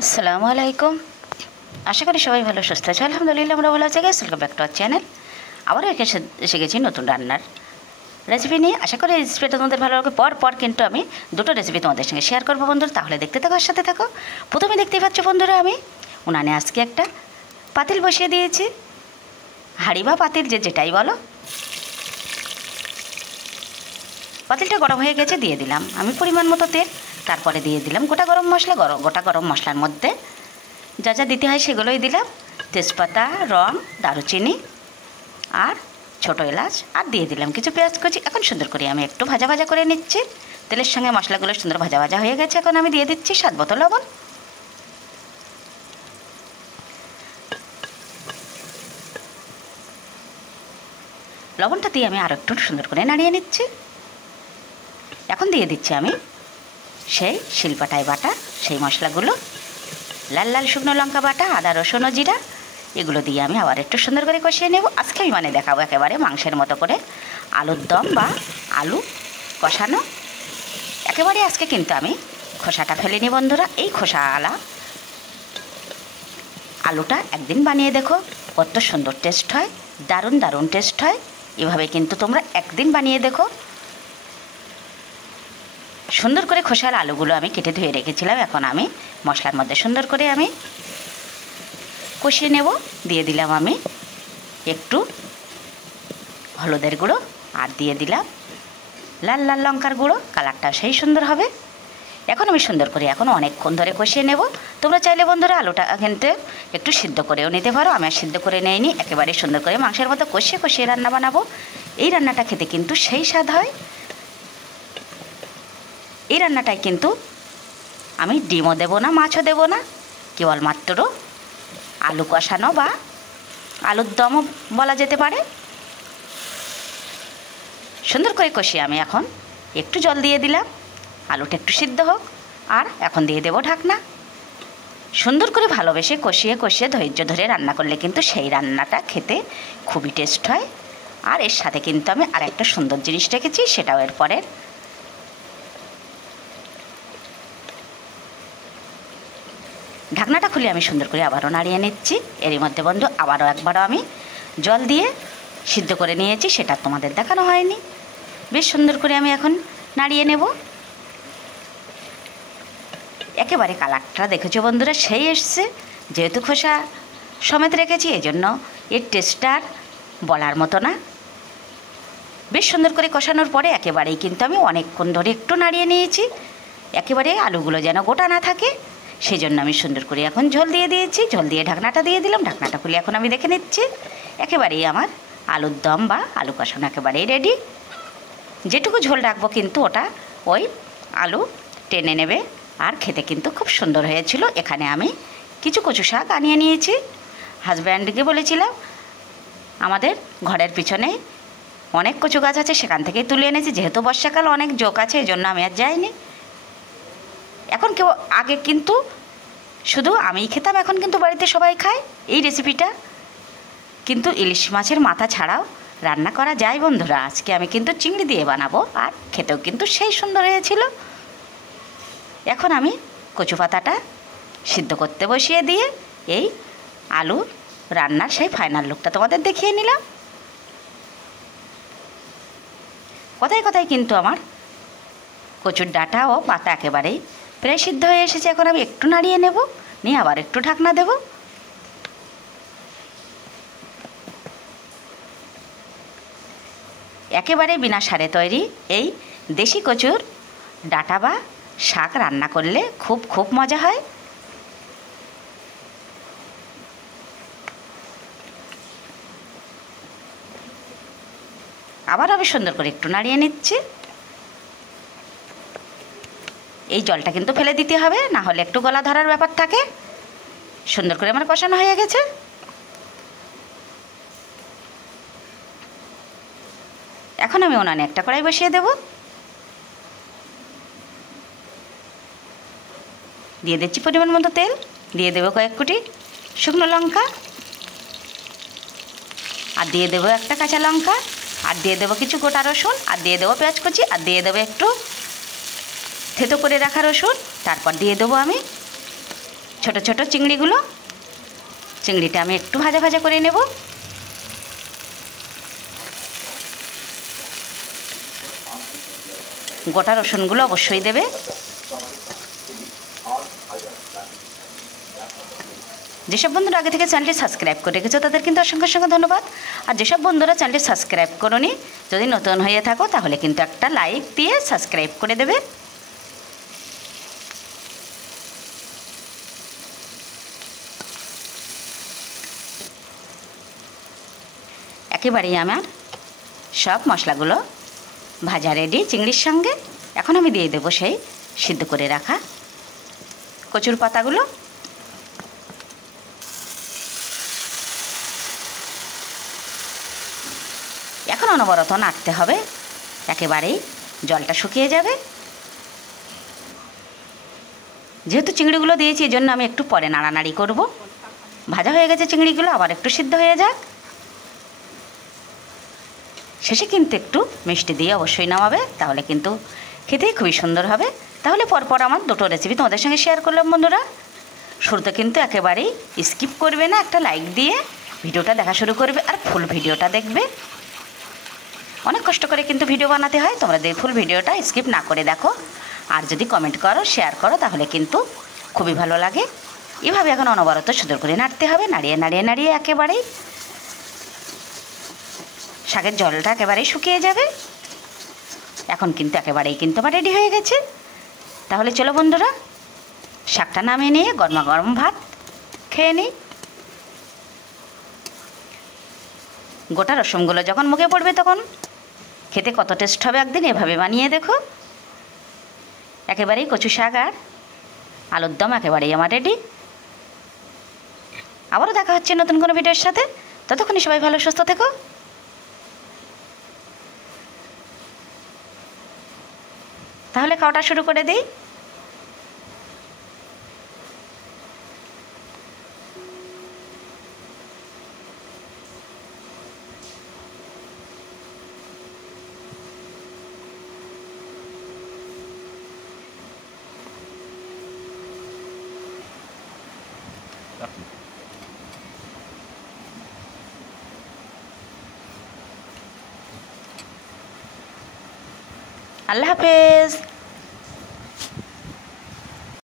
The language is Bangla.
আসসালামু আলাইকুম। আশা করি সবাই ভালো সুস্থ আছে। আলহামদুলিল্লাহ আমরা ভালো আছি। Welcome back to our channel. আবারও এসে গেছি নতুন রান্নার রেসিপি নিয়ে। আশা করি এই রেসিপিটা তোমাদের ভালো লাগবে। পর কিন্তু আমি দুটো রেসিপি তোমাদের সঙ্গে শেয়ার করবো বন্ধুরা, তাহলে দেখতে থাকো, সাথে থাকো। প্রথমে দেখতেই পাচ্ছ বন্ধুরা, আমি উনানে আজকে একটা পাতিল বসিয়ে দিয়েছি, হাঁড়ি বা পাতিল যেটাই বলো। পাতিলটা গরম হয়ে গেছে, দিয়ে দিলাম আমি পরিমাণ মতো তেল। তারপরে দিয়ে দিলাম গোটা গরম মশলা। গোটা গরম মশলার মধ্যে যা যা দিতে হয় সেগুলোই দিলাম। তেজপাতা, রং, দারুচিনি আর ছোটো এলাচ, আর দিয়ে দিলাম কিছু পেঁয়াজ কুচি। এখন সুন্দর করে আমি একটু ভাজা ভাজা করে নিচ্ছি। তেলের সঙ্গে মশলাগুলো সুন্দর ভাজা ভাজা হয়ে গেছে। এখন আমি দিয়ে দিচ্ছি স্বাদ মতো লবণ। লবণটা দিয়ে আমি আরও একটু সুন্দর করে নাড়িয়ে নিচ্ছি। এখন দিয়ে দিচ্ছি আমি সেই শিলপাটায় বাটা সেই মশলাগুলো, লাল লাল শুকনো লঙ্কা বাটা, আদা রসুন ও জিরা, এগুলো দিয়ে আমি আবার একটু সুন্দর করে কষিয়ে নেব। আজকে আমি দেখাবো একেবারে মাংসের মতো করে আলুর দম বা আলু কষানো। একেবারে আজকে কিন্তু আমি খোসাটা ফেলিনি বন্ধুরা। এই খোসাওয়ালা আলুটা একদিন বানিয়ে দেখো, কত সুন্দর টেস্ট হয়, দারুণ দারুণ টেস্ট হয়। এভাবে কিন্তু তোমরা একদিন বানিয়ে দেখো। সুন্দর করে খোসার আলুগুলো আমি কেটে ধুয়ে রেখেছিলাম। এখন আমি মশলার মধ্যে সুন্দর করে আমি কষিয়ে নেব। দিয়ে দিলাম আমি একটু হলুদের গুঁড়ো, আর দিয়ে দিলাম লাল লাল লঙ্কার গুঁড়ো, কালারটা সেই সুন্দর হবে। এখন আমি সুন্দর করে অনেকক্ষণ ধরে কষিয়ে নেব। তোমরা চাইলে বন্ধুরা আলুটা কিন্তু একটু সিদ্ধ করেও নিতে পারো। আমি আর সিদ্ধ করে নেইনি, একেবারে সুন্দর করে মাংসের মতো কষিয়ে কষিয়ে রান্না বানাবো। এই রান্নাটা খেতে কিন্তু সেই স্বাদ হয়। এই রান্নাটায় কিন্তু আমি ডিমও দেবো না, মাছও দেবো না, কেবলমাত্র আলু কষানো বা আলুর দমও বলা যেতে পারে। সুন্দর করে কষিয়ে আমি এখন একটু জল দিয়ে দিলাম, আলুটা একটু সিদ্ধ হোক। আর এখন দিয়ে দেবো ঢাকনা। সুন্দর করে ভালোবেসে কষিয়ে কষিয়ে ধৈর্য ধরে রান্না করলে কিন্তু সেই রান্নাটা খেতে খুবই টেস্ট হয়। আর এর সাথে কিন্তু আমি আর একটা সুন্দর জিনিস রেখেছি, সেটাও এরপরের। ঢাকনাটা খুলে আমি সুন্দর করে আবারও নাড়িয়ে নিচ্ছি। এরই মধ্যে বন্ধু একবারও আমি জল দিয়ে সিদ্ধ করে নিয়েছি, সেটা তোমাদের দেখানো হয়নি। বেশ সুন্দর করে আমি এখন নাড়িয়ে নেব। একেবারে কালারটা দেখেছো বন্ধুরা, সেই এসছে। যেহেতু খোসা সমেত রেখেছি, এই জন্য এর টেস্টটা বলার মতো না। বেশ সুন্দর করে কষানোর পরে একেবারেই কিন্তু আমি অনেকক্ষণ ধরে একটু নাড়িয়ে নিয়েছি, একেবারে আলুগুলো যেন গোটা না থাকে। সেই জন্য আমি সুন্দর করে এখন ঝোল দিয়ে দিয়েছি। ঝোল দিয়ে ঢাকনাটা দিয়ে দিলাম। ঢাকনাটা খুলে এখন আমি দেখে নিচ্ছি। একেবারেই আমার আলুর দম বা আলু কষানো একেবারেই রেডি। যেটুকু ঝোল রাখবো কিন্তু ওটা ওই আলু টেনে নেবে, আর খেতে কিন্তু খুব সুন্দর হয়েছিল। এখানে আমি কিছু কচু শাক আনিয়ে নিয়েছি। হাজব্যান্ডকে বলেছিলাম, আমাদের ঘরের পিছনে অনেক কচু গাছ আছে, সেখান থেকেই তুলে এনেছি। যেহেতু বর্ষাকাল অনেক জোক আছে, এই জন্য আমি আর যাইনি। এখন কেউ আগে কিন্তু শুধু আমিই খেতাম, এখন কিন্তু বাড়িতে সবাই খায়। এই রেসিপিটা কিন্তু ইলিশ মাছের মাথা ছাড়াও রান্না করা যায় বন্ধুরা। আজকে আমি কিন্তু চিংড়ি দিয়ে বানাবো, আর খেতেও কিন্তু সেই সুন্দর হয়েছিল। এখন আমি কচু পাতাটা সিদ্ধ করতে বসিয়ে দিয়ে এই আলু রান্নার সেই ফাইনাল লুকটা তোমাদের দেখিয়ে নিলাম। কথায় কথায় কিন্তু আমার কচুর ডাঁটা ও পাতা একেবারেই প্রায় সিদ্ধ হয়ে এসেছে। এখন আমি একটু নাড়িয়ে নেব, নিয়ে আবার একটু ঢাকনা দেব। একেবারে বিনা সারে তৈরি এই দেশি কচুর ডাঁটা বা শাক রান্না করলে খুব খুব মজা হয়। আবার আমি সুন্দর করে একটু নাড়িয়ে নিচ্ছি। এই জলটা কিন্তু ফেলে দিতে হবে, না হলে একটু গলা ধরার ব্যাপার থাকে। সুন্দর করে আমার কষানো হয়ে গেছে। এখন আমি উনানে একটা কড়াই বসিয়ে দেব। দিয়ে দিচ্ছি পরিমাণ মতো তেল। দিয়ে দেবো কয়েক কুটি শুকনো লঙ্কা, আর দিয়ে দেবো একটা কাঁচা লঙ্কা, আর দিয়ে দেবো কিছু গোটা রসুন, আর দিয়ে দেবো পেঁয়াজ কুচি, আর দিয়ে দেবো একটু থেতো করে রাখা রসুন। তারপর দিয়ে দেবো আমি ছোট ছোট চিংড়িগুলো, চিংড়িটা আমি একটু ভাজা ভাজা করে নেব। গোটা রসুনগুলো অবশ্যই দেবে। যেসব বন্ধুরা আগে থেকে চ্যানেলটি সাবস্ক্রাইব করে রেখেছো তাদের কিন্তু অসংখ্য অসংখ্য ধন্যবাদ। আর যেসব বন্ধুরা চ্যানেলটি সাবস্ক্রাইব করোনি, যদি নতুন হয়ে থাকো তাহলে কিন্তু একটা লাইক দিয়ে সাবস্ক্রাইব করে দেবে। একেবারেই আমার সব মশলাগুলো ভাজা রেডি চিংড়ির সঙ্গে। এখন আমি দিয়ে দেবো সেই সিদ্ধ করে রাখা কচুর পাতাগুলো। এখন অনবরত নাড়তে হবে, একেবারেই জলটা শুকিয়ে যাবে। যেহেতু চিংড়িগুলো দিয়েছি এই জন্য আমি একটু পরে নাড়ানাড়ি করব। ভাজা হয়ে গেছে চিংড়িগুলো, আবার একটু সিদ্ধ হয়ে যাক। শেষে কিন্তু একটু মিষ্টি দিয়ে অবশ্যই নামাবে, তাহলে কিন্তু খেতেই খুবই সুন্দর হবে। তাহলে পরপর আমার দুটো রেসিপি তোমাদের সঙ্গে শেয়ার করলাম বন্ধুরা। শুরুতে কিন্তু একেবারেই স্কিপ করবে না, একটা লাইক দিয়ে ভিডিওটা দেখা শুরু করবে আর ফুল ভিডিওটা দেখবে। অনেক কষ্ট করে কিন্তু ভিডিও বানাতে হয়, তোমরা ফুল ভিডিওটা স্কিপ না করে দেখো। আর যদি কমেন্ট করো, শেয়ার করো, তাহলে কিন্তু খুবই ভালো লাগে। এভাবে এখন অনবরত সুন্দর করে নাড়তে হবে, নাড়িয়ে নাড়িয়ে নাড়িয়ে একেবারেই শাকের জলটা একেবারেই শুকিয়ে যাবে। এখন কিন্তু একেবারেই কিন্তু আমার রেডি হয়ে গেছে। তাহলে চলো বন্ধুরা, শাকটা নামিয়ে নিয়ে গরমা গরম ভাত খেয়ে নিই। গোটা রসুনগুলো যখন মুখে পড়বে তখন খেতে কত টেস্ট হবে, একদিন এভাবে বানিয়ে দেখো। একেবারেই কচু শাক আর আলুর দম একেবারেই আমার রেডি। আবারও দেখা হচ্ছে নতুন কোনো ভিডিওর সাথে। ততক্ষণই সবাই ভালো সুস্থ থেকো। তাহলে খাওয়াটা শুরু করে দিই। আল্লাহ হাফেজ।